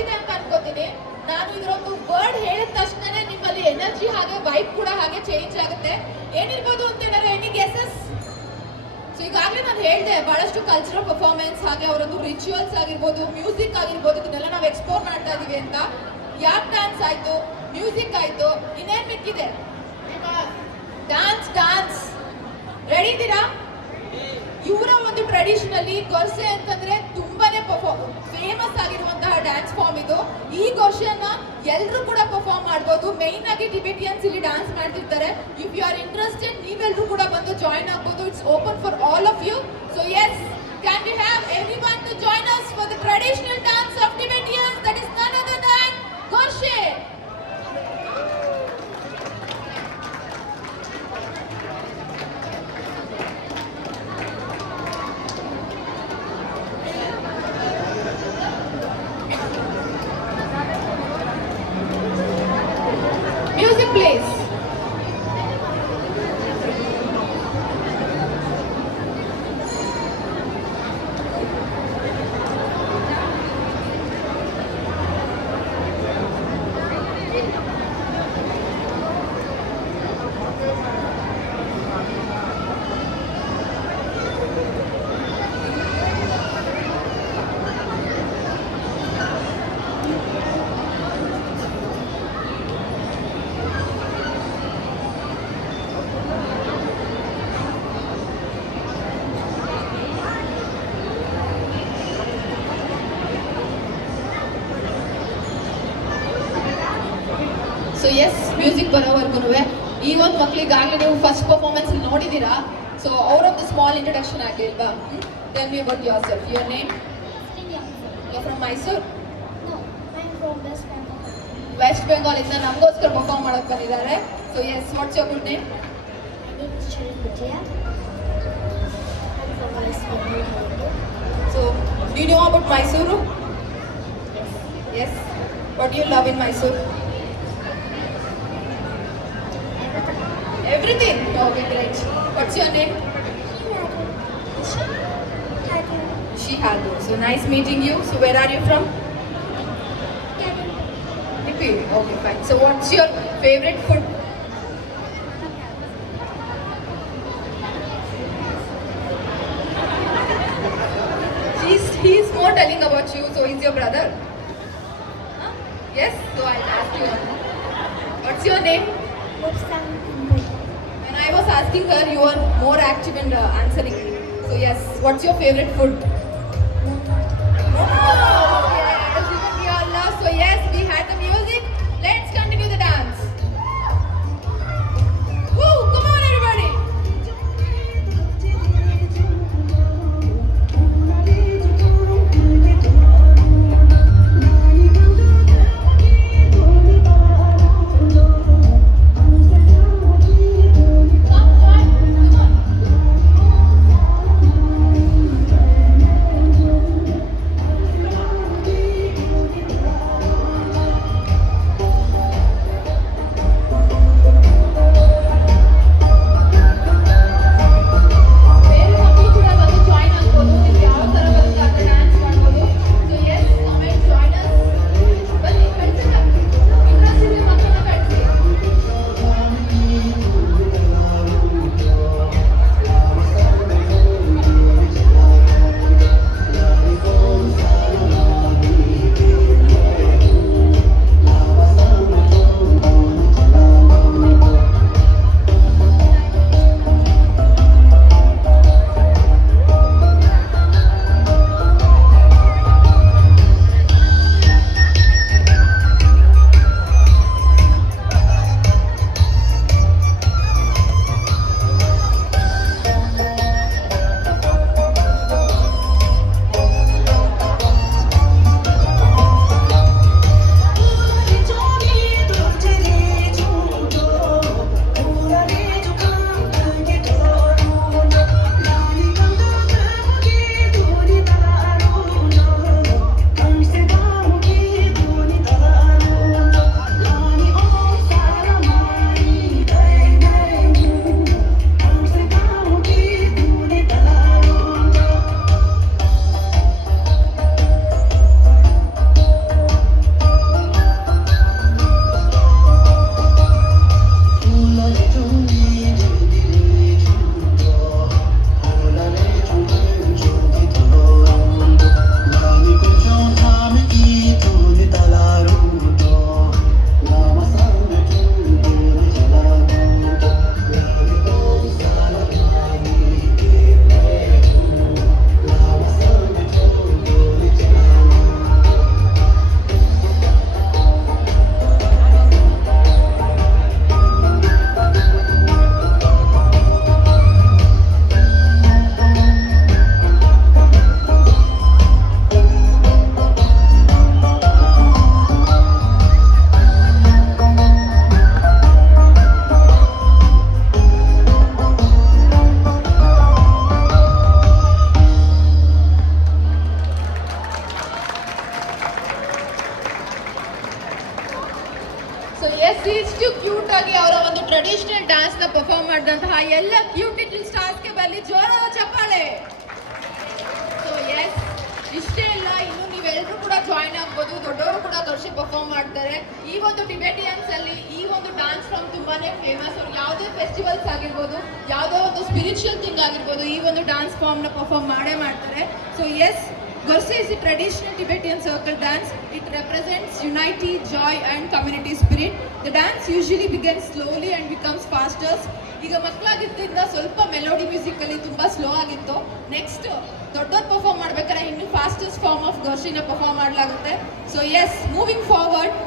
ಗೊತ್ತಿದೆ ಅಂತ ಅನ್ಕೋತೀನಿ. ನಾನು ಇದರೊಂದು ವರ್ಡ್ ಹೇಳಿದ ತಕ್ಷಣನೇ ನಿಮ್ಮಲ್ಲಿ ಎನರ್ಜಿ ಹಾಗೆ ವೈಬ್ ಕೂಡ ಹಾಗೆ ಚೇಂಜ್ ಆಗುತ್ತೆ. ಏನಿರ್ಬೋದು ಅಂತ ಏನಾದ್ರು ಎನಿ ಗೆಸಸ್? ಸೊ ಈಗಾಗಲೇ ನಾನು ಹೇಳಿದೆ ಬಹಳಷ್ಟು ಕಲ್ಚರಲ್ ಪರ್ಫಾರ್ಮೆನ್ಸ್ ಹಾಗೆ ಅವರೊಂದು ರಿಚುವಲ್ಸ್ ಆಗಿರ್ಬೋದು, ಮ್ಯೂಸಿಕ್ ಆಗಿರ್ಬೋದು, ಇದನ್ನೆಲ್ಲ ನಾವು ಎಕ್ಸ್ಪ್ಲೋರ್ ಮಾಡ್ತಾ ಇದೀವಿ ಅಂತ. ಯಾಕ್ ಡ್ಯಾನ್ಸ್ ಆಯ್ತು, ಮ್ಯೂಸಿಕ್ ಆಯ್ತು, ಇನ್ನೇನ್ ಮಿಕ್ಕಿದೆ? ಡ್ಯಾನ್ಸ್ ರೆಡಿ ಇದ್ದೀರಾ? ಇವರ ಒಂದು ಟ್ರೆಡಿಷನಲಿ ಗೊರ್ಸೆ ಅಂತಂದ್ರೆ ತುಂಬಾನೇ ಫೇಮಸ್ ಆಗಿರುವಂತಹ ಡ್ಯಾನ್ಸ್ ಫಾರ್ಮ್ ಇದು. ಈ ಗೊರ್ಸೆನ ಎಲ್ಲರೂ ಕೂಡ ಪರ್ಫಾರ್ಮ್ ಮಾಡ್ಬೋದು. ಮೇನ್ ಆಗಿ ಟಿಬೆಟಿಯನ್ಸ್ ಇಲ್ಲಿ ಡ್ಯಾನ್ಸ್ ಮಾಡ್ತಿರ್ತಾರೆ. ಇಫ್ ಯು ಆರ್ ಇಂಟ್ರೆಸ್ಟೆಡ್ ನೀವೆಲ್ಲರೂ ಕೂಡ ಬಂದು ಜಾಯಿನ್ ಆಗ್ಬೋದು. It's open for all of you. So yes, can we have everyone to join us for the traditional dance of Tibetans, that is none other than ಗೊರ್ಸೆ. Music please. So yes, music ಬರೋವರೆಗೂ ಈ ಒಂದು ಮಕ್ಕಳಿಗಾಗಲೇ ನೀವು first performance ನೋಡಿದ್ದೀರಾ. So ಅವರೊಂದು small introduction ಆಗಲಿಲ್ವಾ? Tell me about yourself. Your name? You from Mysuru? West Bengal ಇಂದ ನಮಗೋಸ್ಕರ ಪರ್ಫಾರ್ಮ್ ಮಾಡೋಕೆ ಬಂದಿದ್ದಾರೆ. So yes, what's your good name? So do you know about Mysuru? Yes. What you love in Mysuru? Everything. Okay, great. What's your name? Shihadu. So nice meeting you. So where are you from? Nipi. Okay, fine. So what's your favorite food? He's more telling about you. So he's your brother? Huh? Yes. So I'll ask you. What's your name? When I was asking her, you were more active in answering. So yes, what's your favorite food? Oh, yes, even we all love. So yes, we had the music. Let's continue the dance. Woo! Come on, everybody. Yes ಇಷ್ಟು cute ಆಗಿ ಅವರ ಒಂದು traditional dance ನ ಪರ್ಫಾರ್ಮ್ ಮಾಡಿದಂತಹ ಎಲ್ಲ cute little stars ಗೆ ಬರಲಿ ಜೋರಾದ ಚಪ್ಪಾಳೆ. ಸೊ ಎಸ್ ಇಷ್ಟೇ ಅಲ್ಲ, ಇನ್ನು ನೀವೆಲ್ಲರೂ ಕೂಡ ಜಾಯ್ನ್ ಆಗ್ಬೋದು, ದೊಡ್ಡವರು ಕೂಡ ಘರ್ಷಿ ಪರ್ಫಾರ್ಮ್ ಮಾಡ್ತಾರೆ. ಈ ಒಂದು ಟಿಬೆಟಿಯನ್ಸ್ ಅಲ್ಲಿ ಈ ಒಂದು ಡ್ಯಾನ್ಸ್ ಫಾರ್ಮ್ ತುಂಬಾನೇ ಫೇಮಸ್. ಅವ್ರು ಯಾವುದೇ ಫೆಸ್ಟಿವಲ್ಸ್ ಆಗಿರ್ಬೋದು, ಯಾವುದೋ ಒಂದು ಸ್ಪಿರಿಚುವಲ್ ಥಿಂಗ್ ಆಗಿರ್ಬೋದು, ಈ ಒಂದು ಡ್ಯಾನ್ಸ್ ಫಾರ್ಮ್ ನ ಪರ್ಫಾರ್ಮ್ ಮಾಡೇ ಮಾಡ್ತಾರೆ. So yes, Gorse is a traditional Tibetan circle dance. It represents unity, joy and community spirit. The dance usually begins slowly and becomes faster. ಈಗ ಮಕ್ಕಳಾಗಿದ್ದರಿಂದ ಸ್ವಲ್ಪ ಮೆಲೋಡಿ ಮ್ಯೂಸಿಕ್ ಅಲ್ಲಿ ತುಂಬಾ ಸ್ಲೋ ಆಗಿತ್ತು. ನೆಕ್ಸ್ಟ್ ದೊಡ್ಡವ್ರು ಪರ್ಫಾರ್ಮ್ ಮಾಡ್ಬೇಕಾದ್ರೆ ಇನ್ನು ಫಾಸ್ಟೆಸ್ಟ್ ಫಾರ್ಮ್ ಆಫ್ ಘರ್ಷಿನ ಪರ್ಫಾರ್ಮ್ ಮಾಡಲಾಗುತ್ತೆ. So yes, moving forward,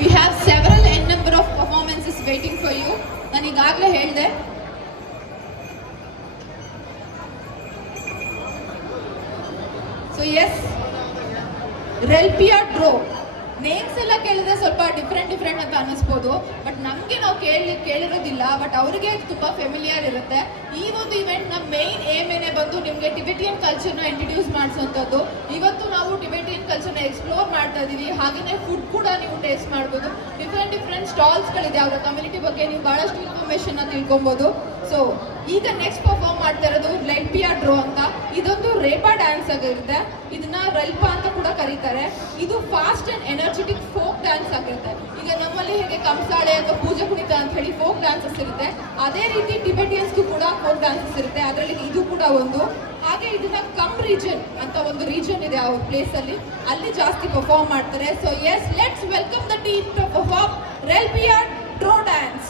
we have several n number of performances waiting for you. ನಾನು ಈಗಾಗಲೇ ಹೇಳಿದೆ, ಸೊ ಎಸ್, ರೆಲ್ಪಿಯಾ ಡ್ರೋ ನೇಮ್ಸ್ ಎಲ್ಲ ಕೇಳಿದ್ರೆ ಸ್ವಲ್ಪ ಡಿಫ್ರೆಂಟ್ ಅಂತ ಅನ್ನಿಸ್ಬೋದು, ಬಟ್ ನಮಗೆ ನಾವು ಕೇಳಿರೋದಿಲ್ಲ, ಬಟ್ ಅವರಿಗೆ ತುಂಬಾ ಫೆಮಿಲಿಯರ್ ಇರುತ್ತೆ. ಈ ಒಂದು ಇವೆಂಟ್ ನಮ್ಮ ಮೇನ್ ಏಮ್ ಏನೇ ಬಂದು ನಿಮಗೆ ಟಿಬೆಟಿಯನ್ ಕಲ್ಚರ್ನ ಇಂಟ್ರಡ್ಯೂಸ್ ಮಾಡಿಸುವಂಥದ್ದು. ಇವತ್ತು ನಾವು ಟಿಬೆಟಿಯನ್ ಕಲ್ಚರ್ನ ಎಕ್ಸ್ಪ್ಲೋರ್ ಮಾಡ್ತಾ ಇದ್ದೀವಿ. ಹಾಗೆಯೇ ಫುಡ್ ಕೂಡ ನೀವು ಟೇಸ್ಟ್ ಮಾಡ್ಬೋದು. ಡಿಫ್ರೆಂಟ್ ಸ್ಟಾಲ್ಸ್ಗಳಿದೆ, ಅವರ ಕಮ್ಯುನಿಟಿ ಬಗ್ಗೆ ನೀವು ಬಹಳಷ್ಟು ಇನ್ಫಾರ್ಮೇಷನ್ನ ತಿಳ್ಕೊಬೋದು. ಸೊ ಈಗ ನೆಕ್ಸ್ಟ್ ಪರ್ಫಾರ್ಮ್ ಮಾಡ್ತಾ ಇರೋದು ರೆಲ್ಪಿಯಾ ಡ್ರೋ ಅಂತ. ಇದೊಂದು ರೇಪಾ ಡ್ಯಾನ್ಸ್ ಆಗಿರುತ್ತೆ. ಇದನ್ನ ರೆಲ್ಪಾ ಅಂತ ಕೂಡ ಕರೀತಾರೆ. ಇದು fast and energetic folk dance ಆಗಿರುತ್ತೆ. ಈಗ ನಮ್ಮಲ್ಲಿ ಹೇಗೆ ಕಂಸಾಳೆ ಅಥವಾ ಪೂಜಾ ಕುಣಿತ ಅಂತ ಹೇಳಿ ಫೋಕ್ ಡ್ಯಾನ್ಸಸ್ ಇರುತ್ತೆ, ಅದೇ ರೀತಿ ಟಿಬೆಟಿಯನ್ಸ್ಗೂ ಕೂಡ ಫೋಕ್ ಡ್ಯಾನ್ಸಸ್ ಇರುತ್ತೆ. ಅದರಲ್ಲಿ ಇದು ಕೂಡ ಒಂದು. ಹಾಗೆ ಇದನ್ನ ಕಮ್ ರೀಜನ್ ಅಂತ ಒಂದು ರೀಜನ್ ಇದೆ ಅವ್ರ ಪ್ಲೇಸ್ ಅಲ್ಲಿ ಜಾಸ್ತಿ ಪರ್ಫಾರ್ಮ್ ಮಾಡ್ತಾರೆ. So yes, let's welcome the team to perform ರೆಲ್ಪಿಯಾ ಡ್ರೋ ಡ್ಯಾನ್ಸ್.